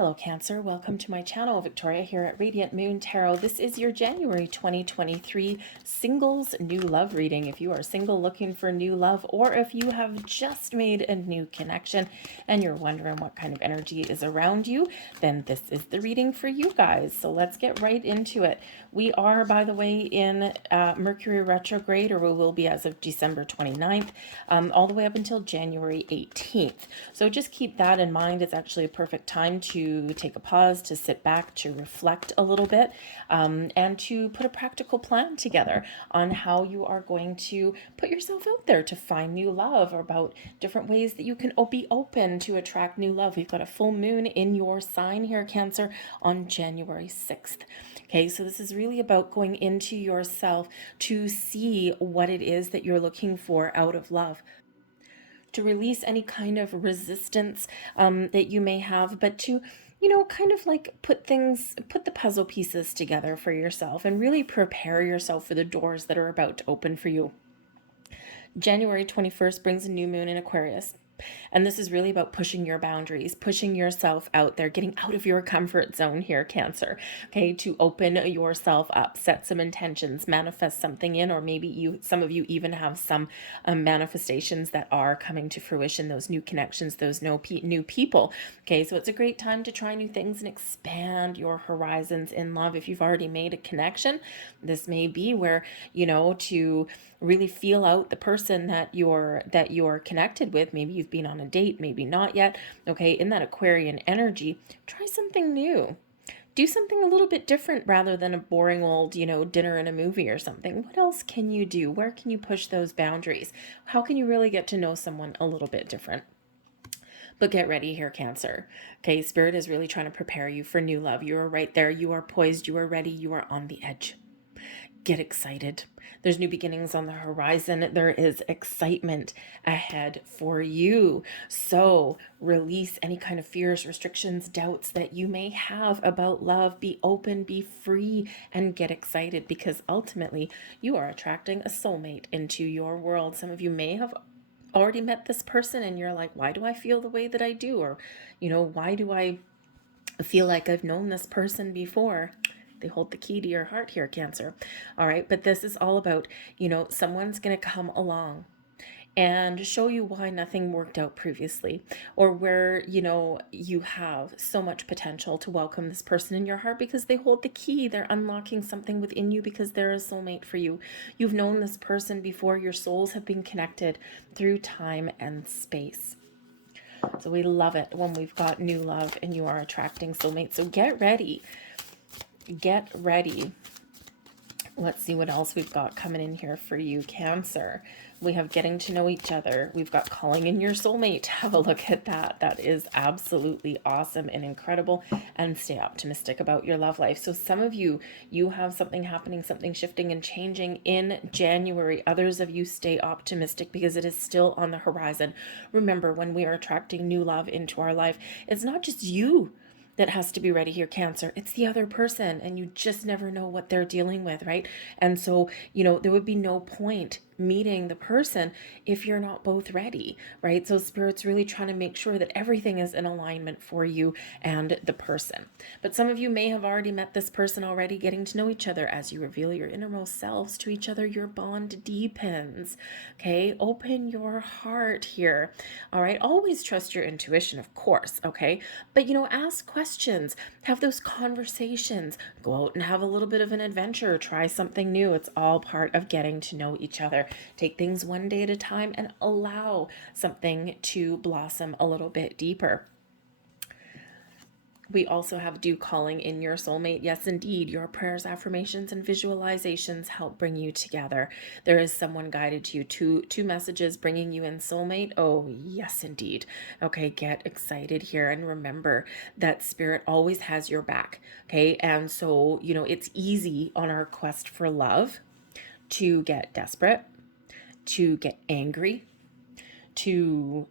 Hello Cancer, welcome to my channel. Victoria here at Radiant Moon Tarot. This is your January 2023 singles new love reading. If you are single looking for new love, or if you have just made a new connection and you're wondering what kind of energy is around you, then this is the reading for you guys. So let's get right into it. We are, by the way, in Mercury retrograde, or we will be as of December 29th, all the way up until January 18th. So just keep that in mind. It's actually a perfect time to take a pause, to sit back, to reflect a little bit, and to put a practical plan together on how you are going to put yourself out there to find new love, or about different ways that you can be open to attract new love. We've got a full moon in your sign here, Cancer, on January 6th. Okay, so this is really about going into yourself to see what it is that you're looking for out of love, to release any kind of resistance that you may have, but to, kind of like put the puzzle pieces together for yourself and really prepare yourself for the doors that are about to open for you. January 21st brings a new moon in Aquarius. And this is really about pushing your boundaries, pushing yourself out there, getting out of your comfort zone here, Cancer, okay, to open yourself up, set some intentions, manifest something in, or maybe some of you even have some manifestations that are coming to fruition, those new connections, those new people, okay, so it's a great time to try new things and expand your horizons in love. If you've already made a connection, this may be where, to really feel out the person that you're connected with. Maybe you've been on a date, maybe not yet. Okay, in that Aquarian energy, try something new. Do something a little bit different rather than a boring old, dinner and a movie or something. What else can you do? Where can you push those boundaries? How can you really get to know someone a little bit different? But get ready here, Cancer. Okay, Spirit is really trying to prepare you for new love. You are right there. You are poised. You are ready. You are on the edge. Get excited. There's new beginnings on the horizon. There is excitement ahead for you. So release any kind of fears, restrictions, doubts that you may have about love. Be open, be free, and get excited, because ultimately you are attracting a soulmate into your world. Some of you may have already met this person and you're like, why do I feel the way that I do? Or, why do I feel like I've known this person before? They hold the key to your heart here, Cancer. All right, but this is all about, someone's going to come along and show you why nothing worked out previously, or where, you have so much potential to welcome this person in your heart because they hold the key. They're unlocking something within you because they're a soulmate for you. You've known this person before. Your souls have been connected through time and space. So we love it when we've got new love and you are attracting soulmates. So get ready. Get ready. Let's see what else we've got coming in here for you, Cancer. We have getting to know each other. We've got calling in your soulmate. Have a look at that. That is absolutely awesome and incredible. And stay optimistic about your love life. So some of you, you have something happening, something shifting and changing in January. Others of you, stay optimistic because it is still on the horizon. Remember, when we are attracting new love into our life, it's not just you that has to be ready here, Cancer. It's the other person, and you just never know what they're dealing with, right? And so, there would be no point meeting the person if you're not both ready, right? So Spirit's really trying to make sure that everything is in alignment for you and the person. But some of you may have already met this person already, getting to know each other. As you reveal your innermost selves to each other, your bond deepens. Okay, open your heart here. All right, always trust your intuition, of course. Okay, but ask questions, have those conversations, go out and have a little bit of an adventure, try something new. It's all part of getting to know each other. Take things one day at a time and allow something to blossom a little bit deeper. We also have do calling in your soulmate. Yes, indeed, your prayers, affirmations, and visualizations help bring you together. There is someone guided to you. Two messages bringing you in soulmate. Oh, yes, indeed. Okay, get excited here. And remember that Spirit always has your back. Okay, and so, it's easy on our quest for love to get desperate, to get angry, to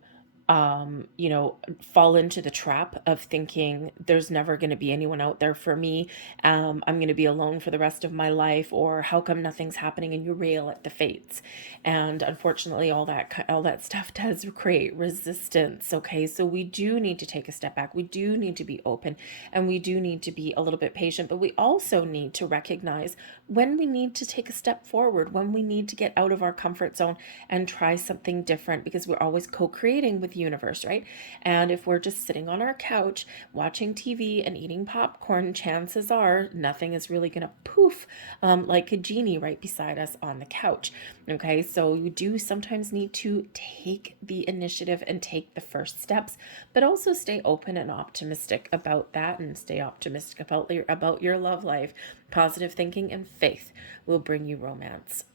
fall into the trap of thinking there's never going to be anyone out there for me. I'm going to be alone for the rest of my life, or how come nothing's happening, and you rail at the fates. And unfortunately, all that stuff does create resistance. Okay, so we do need to take a step back. We do need to be open, and we do need to be a little bit patient, but we also need to recognize when we need to take a step forward, when we need to get out of our comfort zone and try something different, because we're always co-creating with the universe, right? And if we're just sitting on our couch watching TV and eating popcorn, chances are nothing is really going to poof like a genie right beside us on the couch. Okay, so you do sometimes need to take the initiative and take the first steps, but also stay open and optimistic about that, and stay optimistic about your love life. Positive thinking and faith will bring you romance.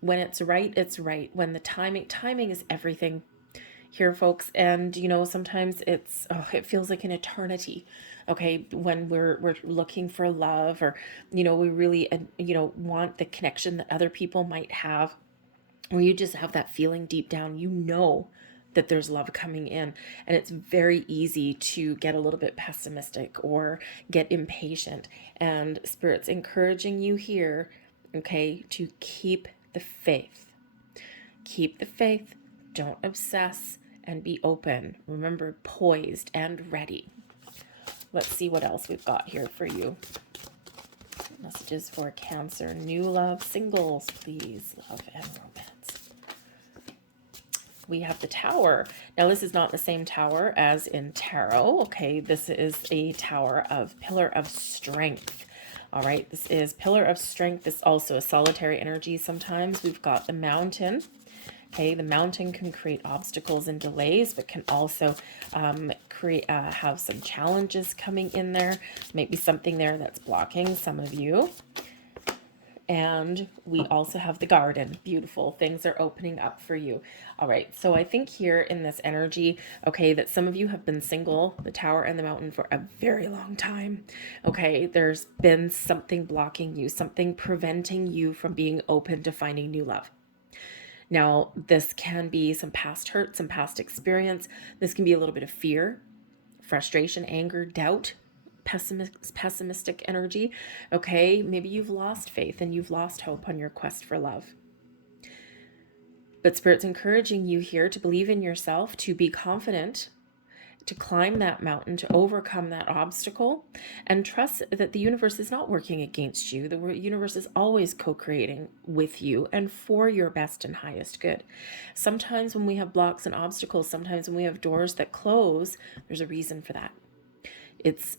When it's right, it's right. When the timing is everything here, folks. And sometimes it feels like an eternity. Okay, when we're looking for love, or we really want the connection that other people might have, or you just have that feeling deep down, that there's love coming in, and it's very easy to get a little bit pessimistic or get impatient. And Spirit's encouraging you here, okay, to keep the faith. Keep the faith, don't obsess, and be open. Remember, poised and ready. Let's see what else we've got here for you. Messages for Cancer, new love, singles, please, love and romance. We have the Tower. Now, this is not the same tower as in tarot. Okay, this is a tower of Pillar of Strength. All right, this is Pillar of Strength. This is also a solitary energy. Sometimes we've got the Mountain. Okay, the Mountain can create obstacles and delays, but can also have some challenges coming in there. Maybe something there that's blocking some of you. And we also have the Garden. Beautiful. Things are opening up for you. All right. So I think here in this energy, okay, that some of you have been single, the Tower and the Mountain, for a very long time. Okay. There's been something blocking you, something preventing you from being open to finding new love. Now, this can be some past hurt, some past experience. This can be a little bit of fear, frustration, anger, doubt, pessimistic energy. Okay, maybe you've lost faith and you've lost hope on your quest for love. But Spirit's encouraging you here to believe in yourself, to be confident, to climb that mountain, to overcome that obstacle, and trust that the universe is not working against you. The universe is always co-creating with you and for your best and highest good. Sometimes when we have blocks and obstacles, sometimes when we have doors that close, there's a reason for that. It's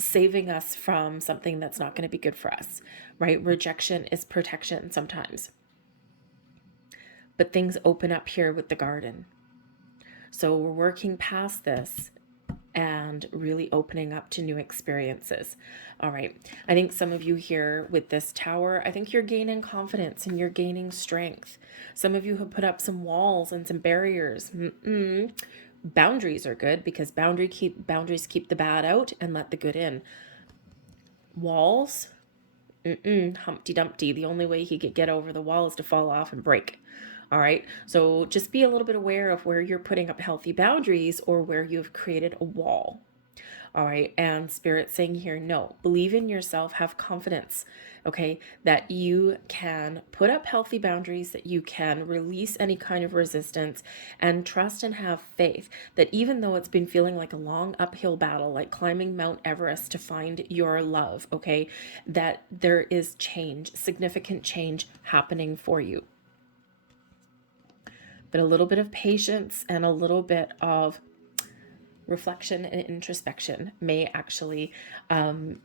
saving us from something that's not going to be good for us, right? Rejection is protection sometimes. But things open up here with the Garden. So we're working past this and really opening up to new experiences. All right. I think some of you here with this Tower, I think you're gaining confidence and you're gaining strength. Some of you have put up some walls and some barriers. Boundaries are good, because boundaries keep the bad out and let the good in. Walls, Humpty Dumpty. The only way he could get over the wall is to fall off and break. All right. So just be a little bit aware of where you're putting up healthy boundaries or where you've created a wall. All right. And Spirit saying here, no, believe in yourself, have confidence, okay, that you can put up healthy boundaries, that you can release any kind of resistance, and trust and have faith that even though it's been feeling like a long uphill battle, like climbing Mount Everest to find your love, okay, that there is change, significant change happening for you. But a little bit of patience and a little bit of reflection and introspection may actually, help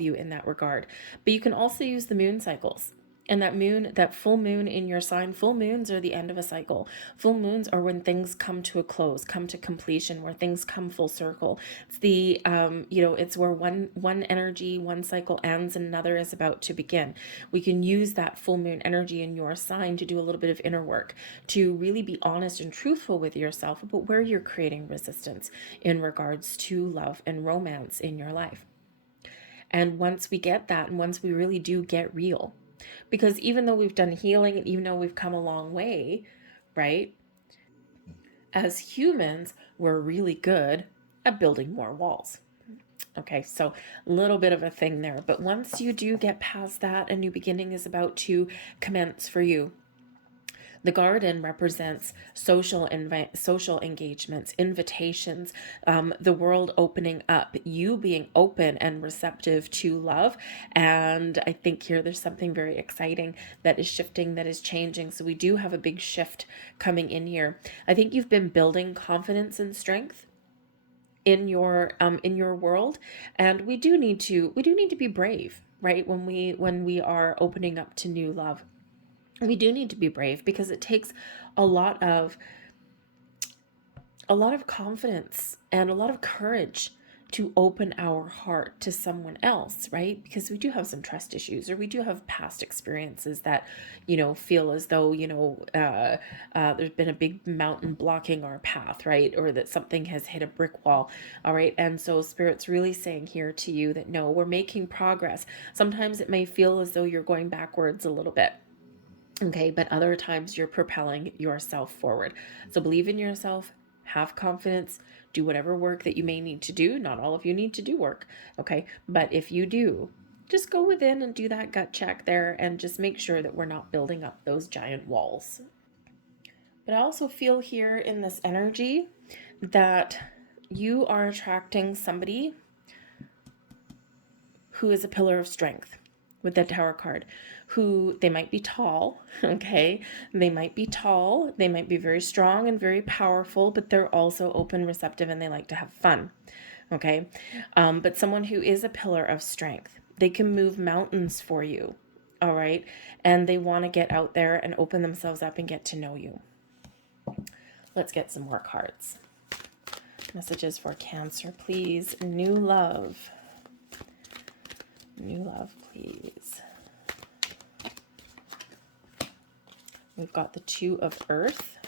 you in that regard. But you can also use the moon cycles. And that full moon in your sign, full moons are the end of a cycle. Full moons are when things come to a close, come to completion, where things come full circle. It's it's where one energy, one cycle ends and another is about to begin. We can use that full moon energy in your sign to do a little bit of inner work, to really be honest and truthful with yourself about where you're creating resistance in regards to love and romance in your life. And once we get that, and once we really do get real, because even though we've done healing and even though we've come a long way, right? As humans, we're really good at building more walls. Okay, so a little bit of a thing there. But once you do get past that, a new beginning is about to commence for you. The garden represents social engagements, invitations, the world opening up, you being open and receptive to love. And I think here there's something very exciting that is shifting, that is changing. So we do have a big shift coming in here. I think you've been building confidence and strength in your world, and we do need to be brave, right? When we are opening up to new love, we do need to be brave, because it takes a lot of confidence and a lot of courage to open our heart to someone else, right? Because we do have some trust issues, or we do have past experiences that, feel as though, there's been a big mountain blocking our path, right? Or that something has hit a brick wall, all right? And so Spirit's really saying here to you that, no, we're making progress. Sometimes it may feel as though you're going backwards a little bit. Okay, but other times you're propelling yourself forward. So believe in yourself, have confidence, do whatever work that you may need to do. Not all of you need to do work, okay? But if you do, just go within and do that gut check there, and just make sure that we're not building up those giant walls. But I also feel here in this energy that you are attracting somebody who is a pillar of strength with that Tower card. Who, they might be tall, okay? They might be tall, they might be very strong and very powerful, but they're also open, receptive, and they like to have fun, okay? But someone who is a pillar of strength, they can move mountains for you, all right? And they want to get out there and open themselves up and get to know you. Let's get some more cards. Messages for Cancer, please. New love. New love, please. We've got the Two of Earth,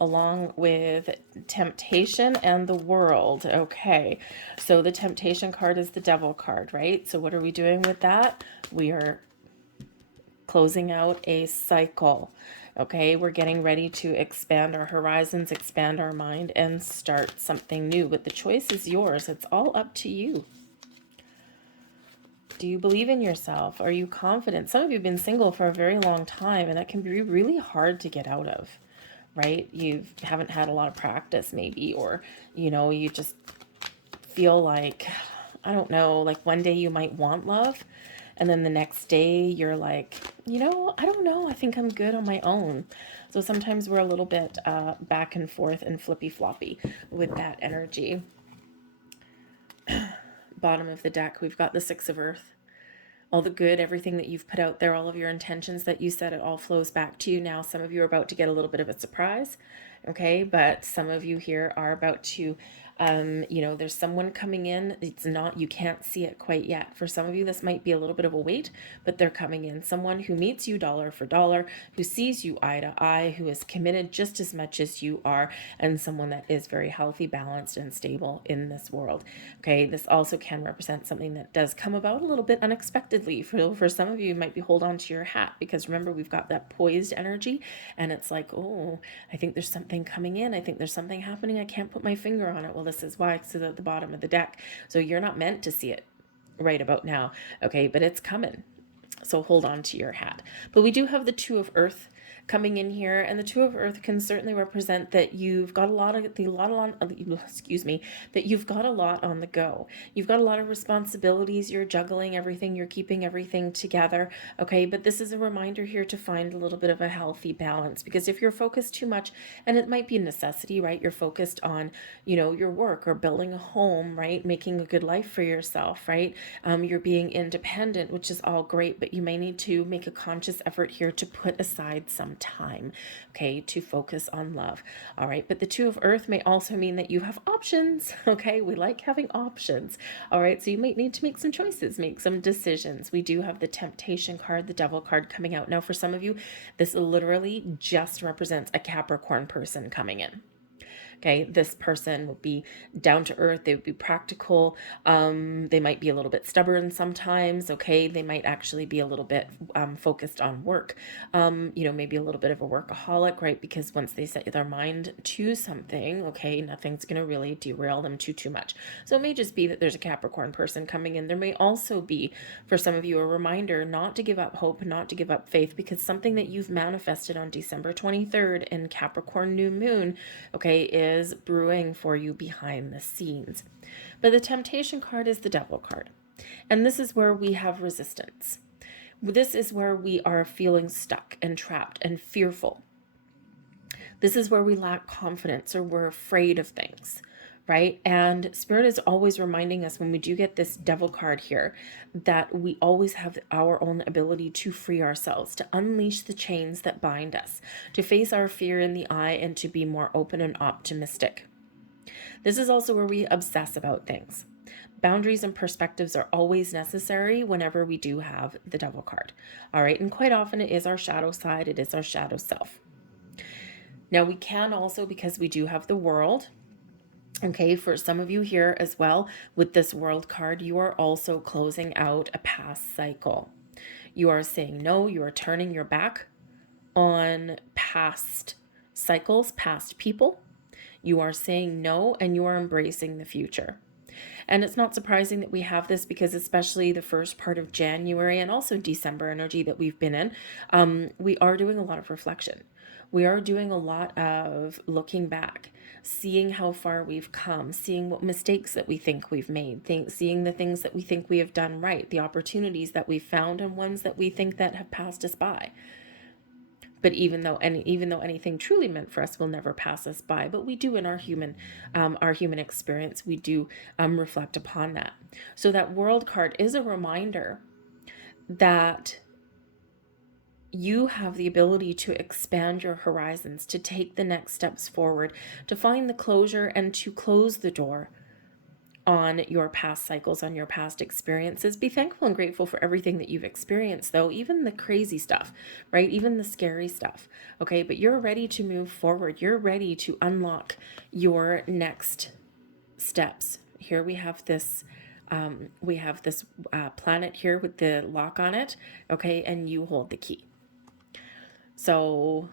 along with Temptation and the World. Okay, so the Temptation card is the Devil card, right? So what are we doing with that? We are closing out a cycle. Okay, we're getting ready to expand our horizons, expand our mind, and start something new. But the choice is yours. It's all up to you. Do you believe in yourself? Are you confident? Some of you have been single for a very long time, and that can be really hard to get out of, right? You haven't had a lot of practice maybe, or, you just feel like, I don't know, like one day you might want love, and then the next day you're like, I don't know, I think I'm good on my own. So sometimes we're a little bit back and forth and flippy floppy with that energy. Bottom of the deck, we've got the Six of Earth. All the good, everything that you've put out there, all of your intentions that you said, it all flows back to you now. Some of you are about to get a little bit of a surprise, okay? But some of you here are about to, there's someone coming in. It's not, you can't see it quite yet. For some of you, this might be a little bit of a wait, but they're coming in. Someone who meets you dollar for dollar, who sees you eye to eye, who is committed just as much as you are, and someone that is very healthy, balanced, and stable in this world. Okay, this also can represent something that does come about a little bit unexpectedly. For some of you, you might be hold on to your hat, because remember, we've got that poised energy, and it's like, oh, I think there's something coming in. I think there's something happening. I can't put my finger on it. Well, this is why it's at the bottom of the deck. So you're not meant to see it right about now, okay? But it's coming. So hold on to your hat. But we do have the Two of Earth coming in here, and the Two of Earth can certainly represent that you've got that you've got a lot on the go. You've got a lot of responsibilities. You're juggling everything. You're keeping everything together. Okay, but this is a reminder here to find a little bit of a healthy balance, because if you're focused too much, and it might be a necessity, right? You're focused on, your work or building a home, right? Making a good life for yourself, right? You're being independent, which is all great, but you may need to make a conscious effort here to put aside some time, okay, to focus on love. All right, but the Two of Earth may also mean that you have options. Okay, we like having options. All right, so you might need to make some choices, make some decisions. We do have the Temptation card, the Devil card coming out. Now, for some of you, this literally just represents a Capricorn person coming in. Okay, this person would be down to earth. They would be practical. They might be a little bit stubborn sometimes. Okay, they might actually be a little bit focused on work. Maybe a little bit of a workaholic, right? Because once they set their mind to something, okay, nothing's going to really derail them too much. So it may just be that there's a Capricorn person coming in. There may also be, for some of you, a reminder not to give up hope, not to give up faith, because something that you've manifested on December 23rd in Capricorn new moon, okay, is brewing for you behind the scenes. But the temptation card is the devil card. And this is where we have resistance. This is where we are feeling stuck and trapped and fearful. This is where we lack confidence or we're afraid of things, right? And Spirit is always reminding us when we do get this devil card here that we always have our own ability to free ourselves, to unleash the chains that bind us, to face our fear in the eye, and to be more open and optimistic. This is also where we obsess about things. Boundaries and perspectives are always necessary whenever we do have the devil card. All right. And quite often it is our shadow side. It is our shadow self. Now we can also, because we do have the world, okay, for some of you here as well, with this world card, you are also closing out a past cycle. You are saying no, you are turning your back on past cycles, past people. You are saying no, and you are embracing the future. And it's not surprising that we have this, because especially the first part of January and also December energy that we've been in, we are doing a lot of reflection. We are doing a lot of looking back, seeing how far we've come, seeing what mistakes that we think we've made, seeing the things that we think we have done right, the opportunities that we've found, and ones that we think that have passed us by. But even though anything truly meant for us will never pass us by, but we do in our human experience, we do reflect upon that. So that world card is a reminder that you have the ability to expand your horizons, to take the next steps forward, to find the closure, and to close the door on your past cycles, on your past experiences. Be thankful and grateful for everything that you've experienced, though, even the crazy stuff, right? Even the scary stuff. Okay, but you're ready to move forward. You're ready to unlock your next steps. Here we have this planet here with the lock on it, okay, and you hold the key. So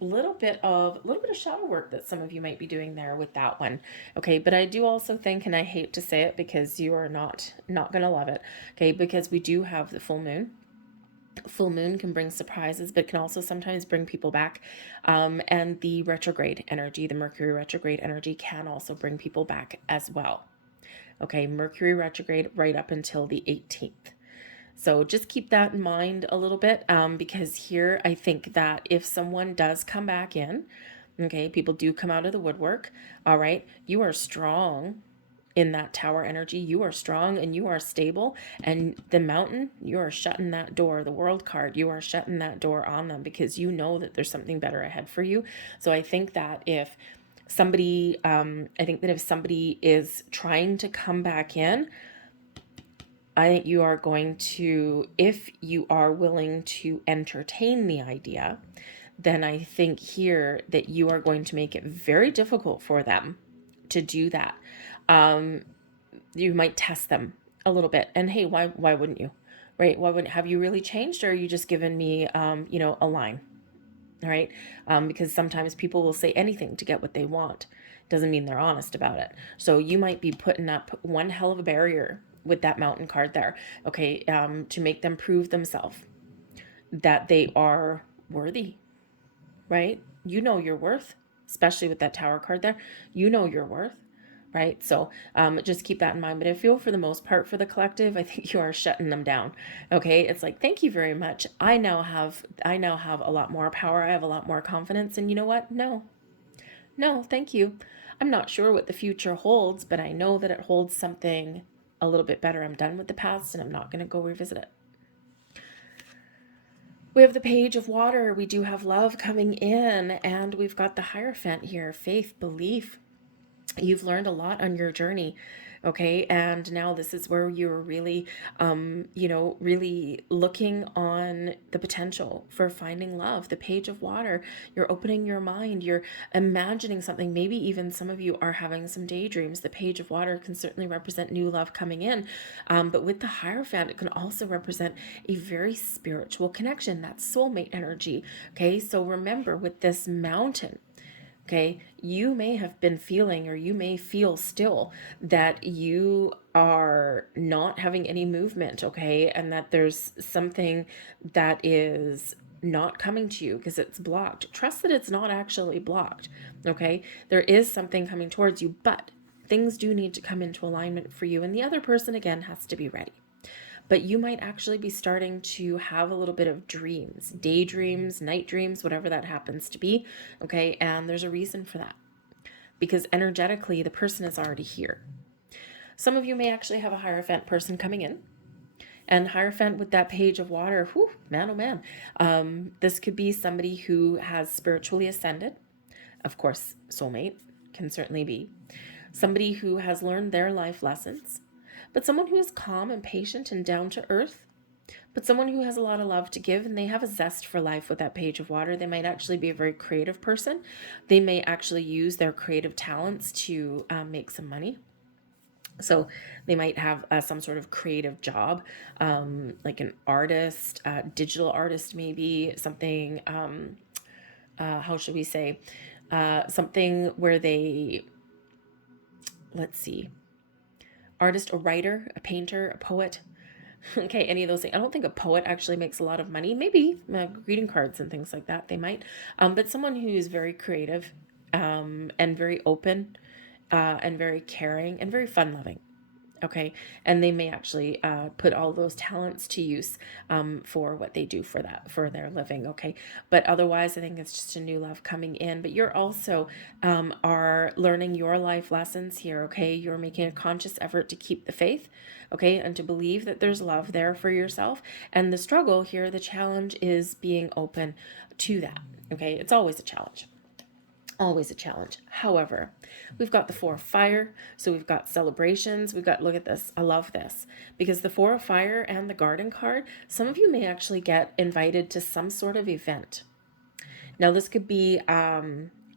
a little bit of shadow work that some of you might be doing there with that one. Okay, but I do also think, and I hate to say it because you are not going to love it, okay, because we do have the full moon. Full moon can bring surprises, but can also sometimes bring people back. And the retrograde energy, the Mercury retrograde energy, can also bring people back as well. Okay, Mercury retrograde right up until the 18th. So just keep that in mind a little bit, because here I think that if someone does come back in, okay, people do come out of the woodwork, all right, you are strong in that tower energy. You are strong and you are stable. And the mountain, you are shutting that door. The world card, you are shutting that door on them, because you know that there's something better ahead for you. So I think that if somebody is trying to come back in, I think you are going to, if you are willing to entertain the idea, then I think here that you are going to make it very difficult for them to do that. You might test them a little bit, and hey, why wouldn't you, right? Why wouldn't, have you really changed, or are you just giving me, a line? All right. Because sometimes people will say anything to get what they want. Doesn't mean they're honest about it. So you might be putting up one hell of a barrier with that mountain card there, okay, to make them prove themselves that they are worthy, right? You know your worth, especially with that tower card there. You know your worth, right? So just keep that in mind. But I feel for the most part, for the collective, I think you are shutting them down. Okay, it's like, thank you very much. I now have a lot more power. I have a lot more confidence. And you know what? No, thank you. I'm not sure what the future holds, but I know that it holds something a little bit better. I'm done with the past, and I'm not going to go revisit it. We have the Page of Water. We do have love coming in, and we've got the Hierophant here, faith, belief. You've learned a lot on your journey. Okay. And now this is where you're really, really looking on the potential for finding love. The Page of Water, you're opening your mind, you're imagining something. Maybe even some of you are having some daydreams. The Page of Water can certainly represent new love coming in. But with the Hierophant, it can also represent a very spiritual connection. That's soulmate energy. Okay. So remember, with this mountain, okay, you may have been feeling, or you may feel still, that you are not having any movement, okay, and that there's something that is not coming to you because it's blocked. Trust that it's not actually blocked, okay? There is something coming towards you, but things do need to come into alignment for you, and the other person, again, has to be ready. But you might actually be starting to have a little bit of dreams, daydreams, night dreams, whatever that happens to be. Okay. And there's a reason for that, because energetically, the person is already here. Some of you may actually have a Hierophant person coming in. And Hierophant with that Page of Water, whew, man, oh man. This could be somebody who has spiritually ascended. Of course, soulmate can certainly be. Somebody who has learned their life lessons, but someone who is calm and patient and down to earth, but someone who has a lot of love to give, and they have a zest for life with that Page of Water. They might actually be a very creative person. They may actually use their creative talents to make some money. So they might have some sort of creative job, like an artist, digital artist, maybe something, how should we say, something where they, let's see, artist, a writer, a painter, a poet. Okay, any of those things. I don't think a poet actually makes a lot of money. Maybe greeting cards and things like that, they might. But someone who is very creative, and very open, and very caring and very fun loving. Okay, and they may actually put all those talents to use for what they do for their living. Okay, but otherwise, I think it's just a new love coming in. But you're also are learning your life lessons here. Okay, you're making a conscious effort to keep the faith. Okay, and to believe that there's love there for yourself. And the struggle here, the challenge, is being open to that. Okay, it's always a challenge. Always a challenge. However, we've got the Four of Fire, so we've got celebrations. We've got, look at this, I love this, because the Four of Fire and the Garden card, some of you may actually get invited to some sort of event. Now, this could be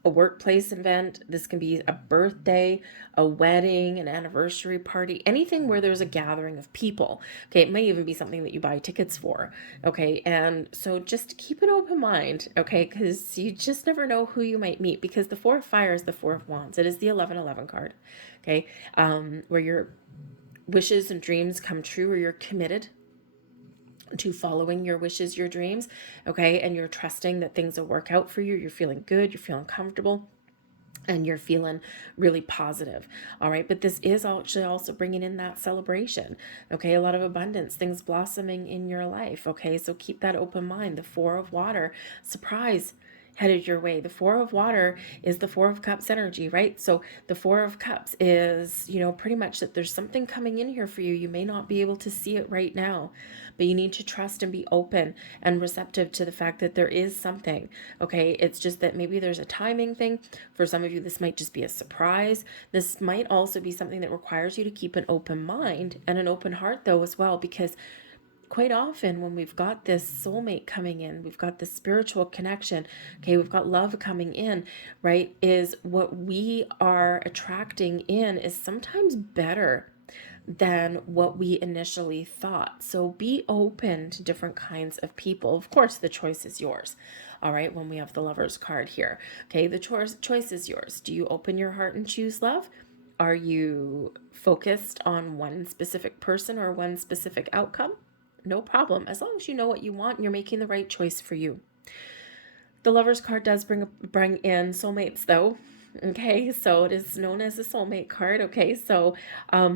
a workplace event. This can be a birthday, a wedding, an anniversary party, anything where there's a gathering of people. Okay, it may even be something that you buy tickets for. Okay, and so just keep an open mind, okay, because you just never know who you might meet, because the Four of Fire is the Four of Wands. It is the 1111 card, okay, where your wishes and dreams come true, or you're committed to following your wishes, your dreams, okay? And you're trusting that things will work out for you. You're feeling good, you're feeling comfortable, and you're feeling really positive. All right, but this is actually also bringing in that celebration. Okay, a lot of abundance, things blossoming in your life. Okay, so keep that open mind. The Four of Water, surprise headed your way. The Four of Water is the Four of Cups energy, right? So the Four of Cups is, pretty much that there's something coming in here for you. You may not be able to see it right now, but you need to trust and be open and receptive to the fact that there is something. Okay, it's just that maybe there's a timing thing. For some of you, this might just be a surprise. This might also be something that requires you to keep an open mind and an open heart, though, as well, because quite often when we've got this soulmate coming in, we've got this spiritual connection, okay, we've got love coming in, right, is what we are attracting in is sometimes better than what we initially thought. So be open to different kinds of people. Of course, the choice is yours. All right, when we have the Lovers card here, okay, the choice is yours. Do you open your heart and choose love? Are you focused on one specific person or one specific outcome? No problem, as long as you know what you want and you're making the right choice for you. The Lovers card does bring in soulmates, though. Okay, so it is known as a soulmate card. Okay, so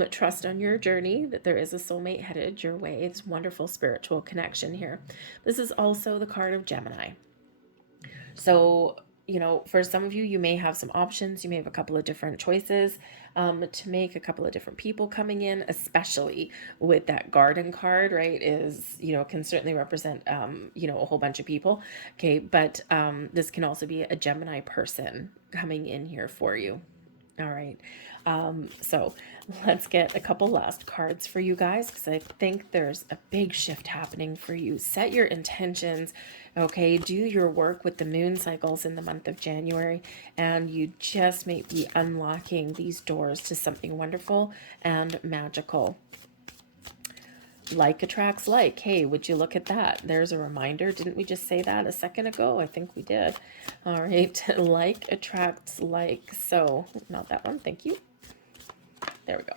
trust on your journey that there is a soulmate headed your way. It's wonderful spiritual connection here. This is also the card of Gemini. So, for some of you, you may have some options. You may have a couple of different choices to make, a couple of different people coming in, especially with that Garden card, right, is, can certainly represent, a whole bunch of people. Okay, but this can also be a Gemini person coming in here for you. All right. So let's get a couple last cards for you guys, because I think there's a big shift happening for you. Set your intentions, okay? Do your work with the moon cycles in the month of January, and you just may be unlocking these doors to something wonderful and magical. Like attracts like. Hey, would you look at that? There's a reminder. Didn't we just say that a second ago? I think we did. All right. Like attracts like. So, not that one. Thank you. There we go.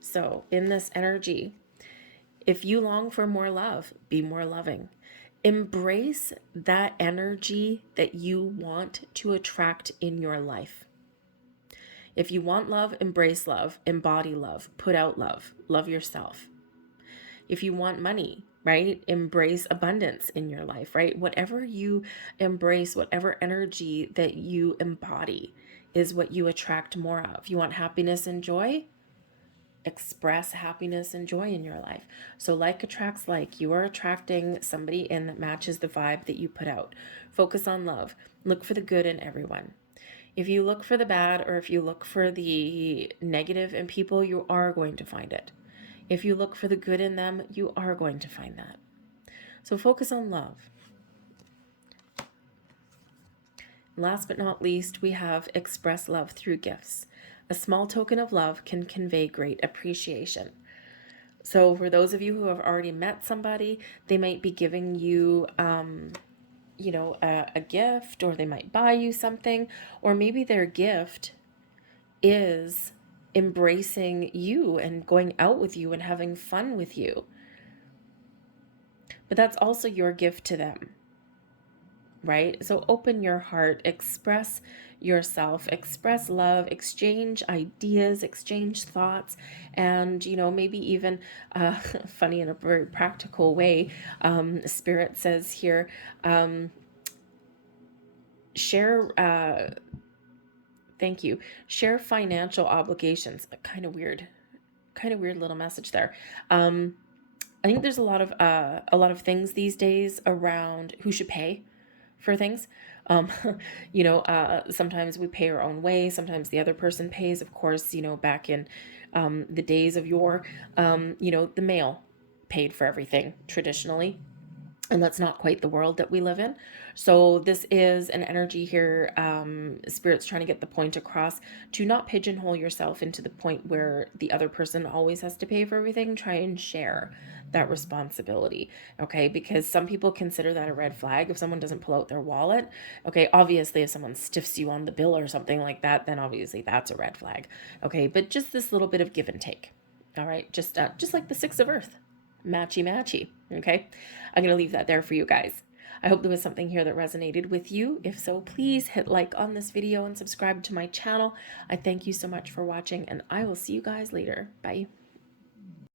So, in this energy, if you long for more love, be more loving. Embrace that energy that you want to attract in your life. If you want love, embrace love, embody love, put out love, love yourself. If you want money, right, embrace abundance in your life, right? Whatever you embrace, whatever energy that you embody is what you attract more of. You want happiness and joy? Express happiness and joy in your life. So like attracts like. You are attracting somebody in that matches the vibe that you put out. Focus on love. Look for the good in everyone. If you look for the bad, or if you look for the negative in people, you are going to find it. If you look for the good in them, you are going to find that. So focus on love. Last but not least, we have express love through gifts. A small token of love can convey great appreciation. So for those of you who have already met somebody, they might be giving you a gift, or they might buy you something, or maybe their gift is embracing you and going out with you and having fun with you. But that's also your gift to them, right? So open your heart, express yourself, express love, exchange ideas, exchange thoughts, and maybe even funny, in a very practical way, Spirit says here, share thank you, share financial obligations. Kind of weird little message there. I think there's a lot of things these days around who should pay for things. Um, sometimes we pay our own way. Sometimes the other person pays. Of course, back in the days of yore, the male paid for everything traditionally. And that's not quite the world that we live in. So this is an energy here. Spirit's trying to get the point across to not pigeonhole yourself into the point where the other person always has to pay for everything. Try and share that responsibility, okay? Because some people consider that a red flag if someone doesn't pull out their wallet. Okay, obviously if someone stiffs you on the bill or something like that, then obviously that's a red flag. Okay, but just this little bit of give and take. All right, just like the Six of Earth. Matchy. Okay, I'm going to leave that there for you guys. I hope there was something here that resonated with you. If so, please hit like on this video and subscribe to my channel. I thank you so much for watching, and I will see you guys later. Bye.